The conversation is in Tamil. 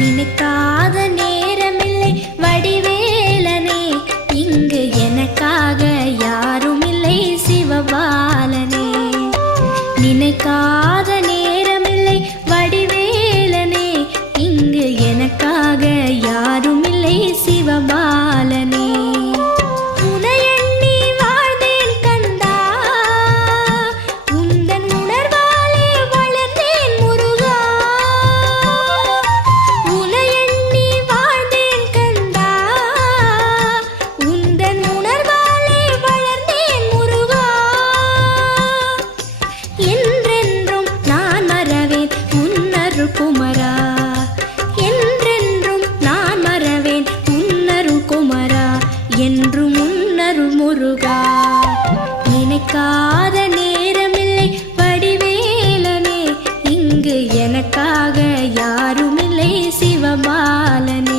நினைக்காத நேரமில்லை வடிவேலனே, இங்கு எனக்காக யாரும் இல்லை சிவபாலனே. நினைக்காத நேரமில்லை வடிவேலனே, இங்கு எனக்காக யாரும் இல்லை சிவபாலனே. குமரா என்றென்றும் நான் மறவேன் உன்னருள் குமரா, என்றும் உன்னருள் முருகா. நினைக்காத நேரமில்லை வடிவேலனே, இங்கு எனக்காக யாருமில்லை சிவபாலனே.